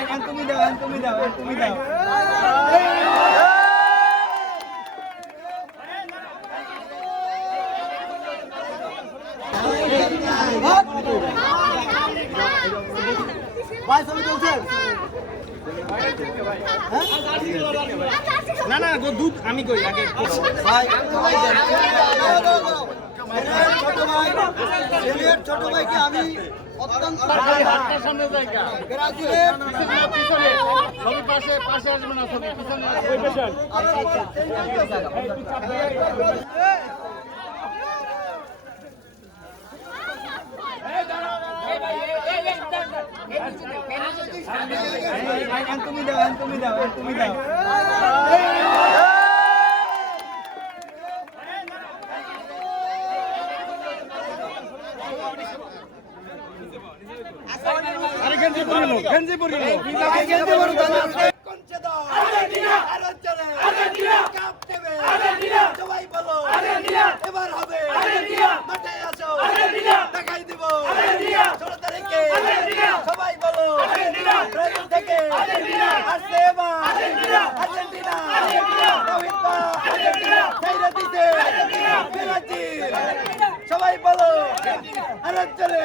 তুমি দাও ভাই ছবি চলছে না না দুধ আমি কই আগে ভাই ছোট ভাইকে আমি অত্যন্ত সামনে জায়গা সবই পাশে আসবে না সবই পিছনে তুমি দাও আরে গেঞ্জি পরিলো সবাই বলো এবার হবে মাঠে আসো দেখাই দিব 16 তারিখে সবাই বলো ব্রাজিল থেকে আসছে এবার আর্জেন্টিনা রোহিত পা ছাইরা দিতে ব্রাজিল সবাই বলো আরে চলে